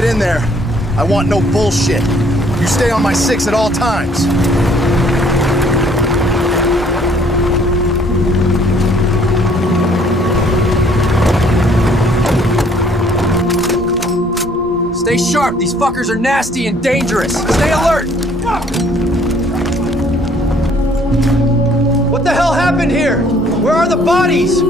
get in there. I want no bullshit. You stay on my 6 at all times. Stay sharp. These fuckers are nasty and dangerous. Stay alert. What the hell happened here? Where are the bodies?